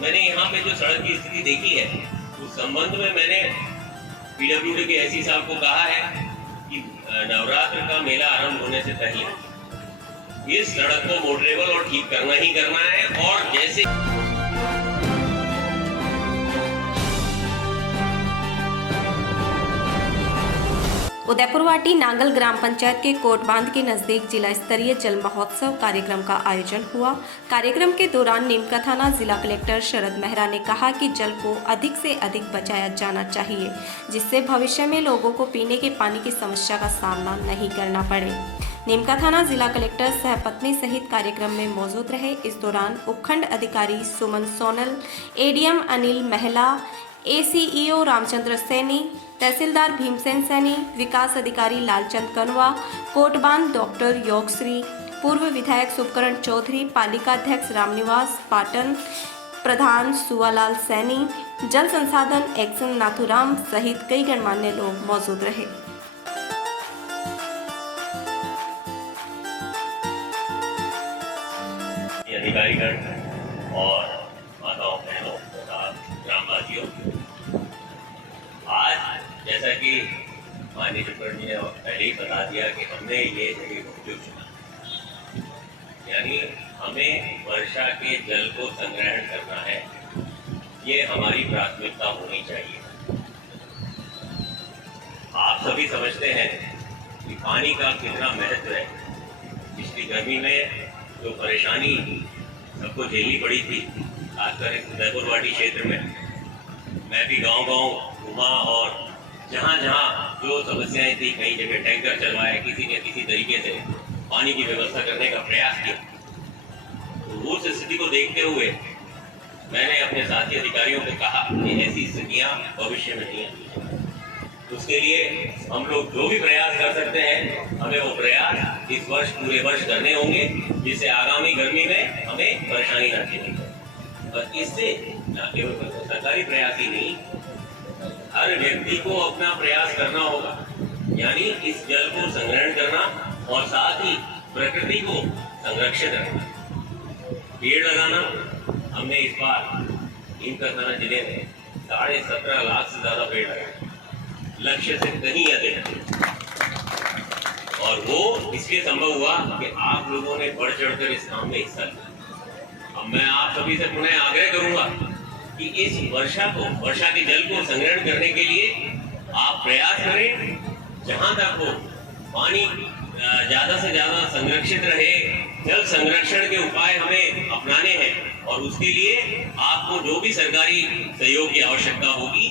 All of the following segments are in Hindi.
मैंने यहाँ पे जो सड़क की स्थिति देखी है उस संबंध में मैंने पीडब्ल्यूडी के एसई साहब को कहा है कि नवरात्र का मेला आरंभ होने से पहले इस सड़क को मोटरेबल और ठीक करना ही करना है। और जैसे उदयपुरवाटी नांगल ग्राम पंचायत के कोटबांध के नजदीक जिला स्तरीय जल महोत्सव कार्यक्रम का आयोजन हुआ। कार्यक्रम के दौरान नीमका थाना जिला कलेक्टर शरद मेहरा ने कहा कि जल को अधिक से अधिक बचाया जाना चाहिए, जिससे भविष्य में लोगों को पीने के पानी की समस्या का सामना नहीं करना पड़े। नीमका थाना जिला कलेक्टर सहपत्नी सहित कार्यक्रम में मौजूद रहे। इस दौरान उपखंड अधिकारी सुमन सोनल, एडीएम अनिल महला, एसीईओ रामचंद्र सैनी, तहसीलदार भीमसेन सैनी, विकास अधिकारी लालचंद कनवा, कोटबांध डॉक्टर योगश्री, पूर्व विधायक शुभकरण चौधरी, पालिका अध्यक्ष रामनिवास पाटन, प्रधान सुवालाल सैनी, जल संसाधन एक्सन नाथुराम सहित कई गणमान्य लोग मौजूद रहे। अधिकारीगण और माताओं बहनों तथा ग्रामवासियों, आज जैसा कि माननीय शुभकरण जी ने पहले ही बता दिया कि हमने ये जगह क्यों चुना, यानी हमें वर्षा के जल को संग्रहण करना है, ये हमारी प्राथमिकता होनी चाहिए। आप सभी समझते हैं कि पानी का कितना महत्व है। पिछली गर्मी में जो परेशानी सबको झेलनी पड़ी थी, खासकर उदयपुरवाटी क्षेत्र में, मैं भी गांव-गांव घूमा और जहां जो समस्याएं थी, कई जगह टैंकर चलवाए, किसी ने किसी तरीके से पानी की व्यवस्था करने का प्रयास किया। तो उस स्थिति को देखते हुए मैंने अपने साथी अधिकारियों को कहा कि ऐसी स्थितियां भविष्य में नहीं आनी। उसके लिए हम लोग जो भी प्रयास कर सकते हैं, हमें वो प्रयास इस वर्ष पूरे वर्ष करने होंगे, जिससे आगामी गर्मी में हमें परेशानी न झेलनी पड़े। और इससे न केवल सरकारी प्रयास ही नहीं, हर व्यक्ति को अपना प्रयास करना होगा, यानी इस जल को संग्रहण करना और साथ ही प्रकृति को संरक्षित रखना। पेड़ लगाना, हमने इस बार नीमका थाना जिले में 17.5 लाख से ज्यादा पेड़ लगाए, लक्ष्य से कहीं अधिक। और वो इसलिए संभव हुआ कि आप लोगों ने बढ़ चढ़कर इस काम में हिस्सा लिया। अब मैं आप सभी से पुनः आग्रह करूंगा कि इस वर्षा के जल को संग्रहण करने के लिए आप प्रयास करें, जहां तक हो पानी ज्यादा से ज्यादा संरक्षित रहे। जल संरक्षण के उपाय हमें अपनाने हैं और उसके लिए आपको जो भी सरकारी सहयोग की आवश्यकता होगी,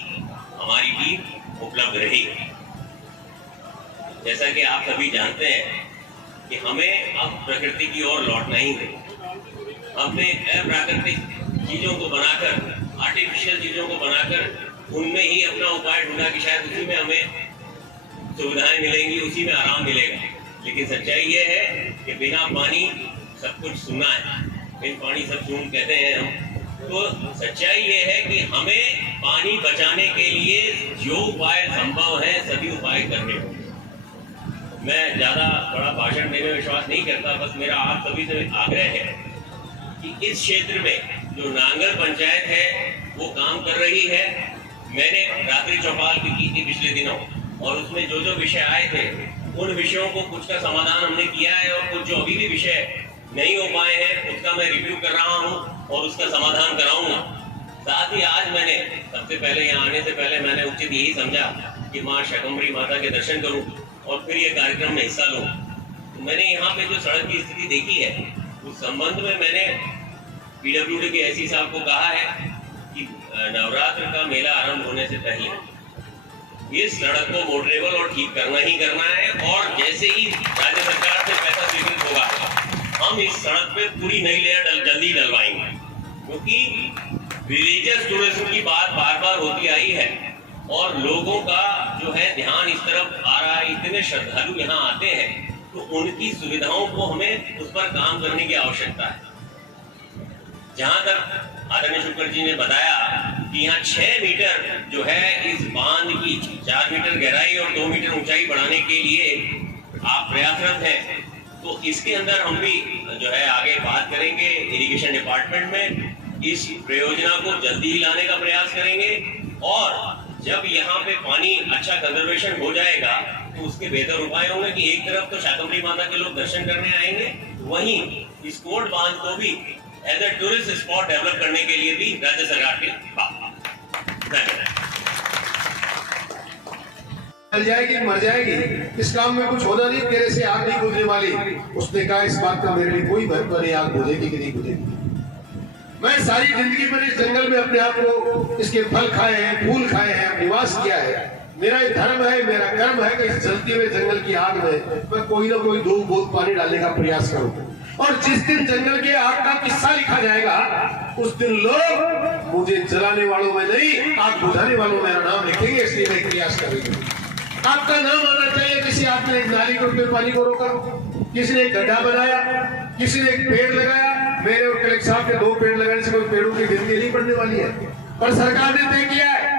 हमारी टीम उपलब्ध रहेगी। जैसा कि आप सभी जानते हैं कि हमें अब प्रकृति की ओर लौटना ही है। हमने अप्राकृतिक चीजों को बनाकर, आर्टिफिशियल चीजों को बनाकर उनमें ही अपना उपाय ढूंढा कि शायद उसी में हमें सुविधाएं मिलेंगी, उसी में आराम मिलेगा। लेकिन सच्चाई ये है कि बिना पानी सब कुछ सुना है, बिन पानी सब सुन कहते हैं हम। तो सच्चाई ये है कि हमें पानी बचाने के लिए जो उपाय संभव है सभी उपाय करने होंगे। मैं ज्यादा बड़ा भाषण देने में विश्वास नहीं करता, बस मेरा आप सभी से आग्रह है कि इस क्षेत्र में जो नांगल पंचायत है वो काम कर रही है। मैंने रात्रि चौपाल भी की थी पिछले दिनों, और उसमें जो विषय आए थे उन विषयों को कुछ का समाधान हमने किया है, और कुछ जो अभी भी विषय नहीं हो पाए हैं उसका मैं रिव्यू कर रहा हूं और उसका समाधान कराऊंगा। साथ ही आज मैंने सबसे पहले यहाँ आने से पहले मैंने उचित यही समझा कि माँ शाकंभरी माता के दर्शन करूं और फिर ये कार्यक्रम में हिस्सा लूं। तो मैंने यहाँ पे जो सड़क की स्थिति देखी है उस संबंध में मैंने पीडब्ल्यूडी के एसई साहब को कहा है कि नवरात्र का मेला आरंभ होने से पहले इस सड़क को मोटरेबल और ठीक करना ही करना है। और जैसे ही राज्य सरकार से पैसा स्वीकृत होगा, हम इस सड़क पे पूरी नई लेयर जल्दी डलवाएंगे, क्योंकि रिलीजियस टूरिज्म की बात बार बार होती आई है और लोगों का जो है ध्यान इस तरफ आ रहा है। इतने श्रद्धालु यहाँ आते हैं तो उनकी सुविधाओं को हमें उस पर काम करने की आवश्यकता है। जहां तक आदरणीय शुभकरण जी ने बताया कि यहाँ 6 मीटर जो है इस बांध की 4 मीटर गहराई और 2 मीटर ऊंचाई बढ़ाने के लिए आप प्रयासरत हैं, तो इसके अंदर हम भी जो है आगे बात करेंगे इरिगेशन डिपार्टमेंट में इस परियोजना को जल्दी ही लाने का प्रयास करेंगे और जब यहाँ पे पानी अच्छा कंजर्वेशन हो जाएगा तो उसके बेहतर उपाय होंगे कि एक तरफ तो शाकंभरी माता के लोग दर्शन करने आएंगे, वहीं इस कोट बांध को भी as a tourist spot develop करने के लिए भी राज्य सरकार के चल जाएगी मर जाएगी, इस काम में कुछ होना नहीं, तेरे से आग नहीं बुझने वाली। उसने कहा इस बात का मेरे लिए कोई महत्व नहीं, आग बुझेगी कि नहीं बुझेगी। मैं सारी जिंदगी में इस जंगल में अपने आप को इसके फल खाए हैं, फूल खाए हैं, निवास किया है। मेरा ये धर्म है, मेरा कर्म है कि इस जलते हुए जंगल की आग में मैं कोई ना कोई 2 बूंद पानी डालने का प्रयास करूं। और जिस दिन जंगल के आग का किस्सा लिखा जाएगा उस दिन लोग मुझे जलाने वालों में नहीं, आग बुझाने वालों में मेरा नाम लिखेंगे। इसलिए मैं प्रयास करेंगे। आपका नाम आना चाहिए। किसी आदमी ने एक नाली को पानी को रोका, किसी ने एक गड्ढा बनाया, किसी ने एक पेड़ लगाया। मेरे और कलेक्टर साहब के 2 पेड़ लगाने से कोई पेड़ों की गिनती नहीं पड़ने वाली है, पर सरकार ने तय किया है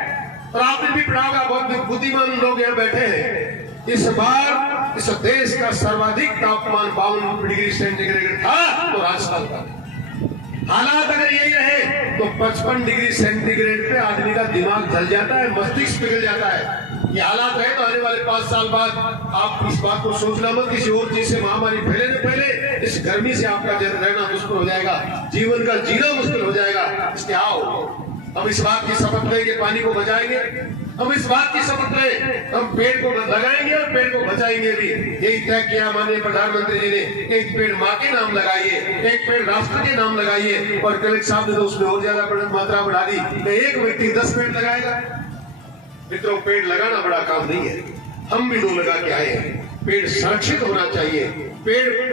और आपने भी पढ़ा होगा। बहुत बुद्धिमान लोग यहाँ बैठे हैं। इस बार इस देश का सर्वाधिक तापमान 52 डिग्री सेंटीग्रेड था तो राजस्थान का। हालात अगर यही रहे तो 55 डिग्री सेंटीग्रेड पे आदमी का दिमाग जल जाता है, मस्तिष्क पिघल जाता है। ये हालात रहे तो आने वाले 5 साल बाद आप इस बात को सोचना मत, किसी और चीज से महामारी फैले न फैले, इस गर्मी से आपका रहना मुश्किल हो जाएगा, जीवन का जीना मुश्किल हो जाएगा। इसलिए आओ हम इस बात की शपथ लें कि पानी को बचाएंगे, हम इस बात की शपथ लें हम पेड़ को लगाएंगे और पेड़ को बचाएंगे भी। यही तय किया माननीय प्रधानमंत्री जी ने, एक पेड़ माँ के नाम लगाइए, एक पेड़ राष्ट्र के नाम लगाइए। और कलेक्टर साहब ने तो उसमें और ज्यादा मात्रा बढ़ा दी, एक व्यक्ति 10 पेड़ लगाएगा। मित्रों, पेड़ लगाना बड़ा काम नहीं है, हम भी 2 लगा के आए हैं। पेड़ संरक्षित होना चाहिए, पेड़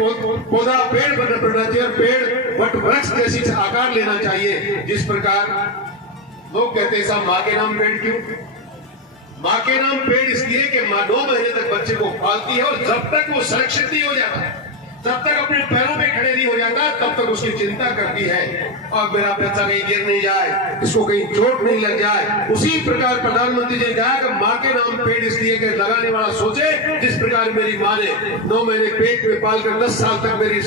पौधा पेड़ बनना चाहिए और पेड़ वट वृक्ष जैसी आकार लेना चाहिए। जिस प्रकार लोग कहते हैं साहब माँ के नाम पेड़ क्यों? माँ के नाम पेड़ इसलिए कि माँ 9 महीने तक बच्चे को पालती है और जब तक वो सुरक्षित नहीं हो जाता, जब तक अपने पैरों पे खड़े नहीं हो जाता, तब तक उसकी चिंता करती है और मेरा बच्चा कहीं गिर नहीं जाए, इसको कहीं चोट नहीं लग जाए। उसी प्रकार प्रधानमंत्री जी ने कहा कि माँ के नाम पेड़ इसलिए कि लगाने वाला सोचे जिस प्रकार मेरी माँ ने 9 महीने पेट में पालकर 10 साल तक मेरी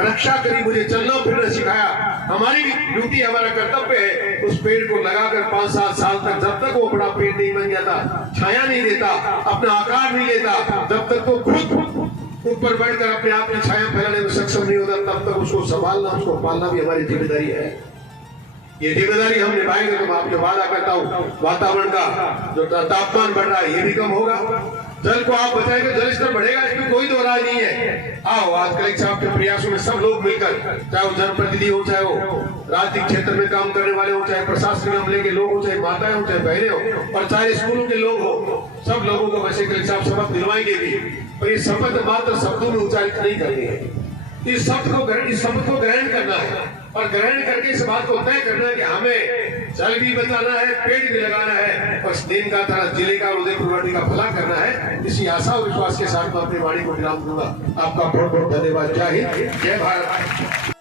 रक्षा करी, मुझे चलना फिरना सिखाया। हमारी ड्यूटी, हमारा कर्तव्य है उस पेड़ को लगाकर 5-7 साल तक, जब तक वो बड़ा पेड़ नहीं बन जाता, छाया नहीं देता, अपना आकार नहीं लेता, जब तक वो खुद ऊपर बैठकर अपने आप में छाया फैलाने में सक्षम नहीं होता, तब तक उसको संभालना, उसको पालना भी हमारी जिम्मेदारी है। ये जिम्मेदारी हम निभाएंगे तो मैं आपसे वादा करता हूँ वातावरण का जो तापमान बढ़ रहा है ये भी कम होगा। जल को आप बचाएंगे, जल स्तर बढ़ेगा, इसमें कोई दो राय नहीं है। आओ आज कलेक्टर साहब के प्रयासों में सब लोग मिलकर, चाहे वो जनप्रतिनिधि हो, चाहे वो राजनीतिक क्षेत्र में काम करने वाले हो, चाहे प्रशासनिक अमले के लोग हो, चाहे माताएं हो, चाहे बहनें हो, और चाहे स्कूलों के लोग हो, सब लोगों को वैसे कलेक्टर साहब शपथ दिलवाएंगे भी। पर ये शपथ मात्र शब्दों में उच्चारित नहीं करनी है, इस शपथ को ग्रहण करना है और ग्रहण करके इस बात को तय करना है कि हमें जल भी बचाना है, पेड़ भी लगाना है और दिन का तरह जिले का उदयपुर का भला करना है। इसी आशा और विश्वास के साथ मैं अपनी वाणी को विराम दूंगा। आपका बहुत बहुत धन्यवाद। जय हिंद, जय भारत।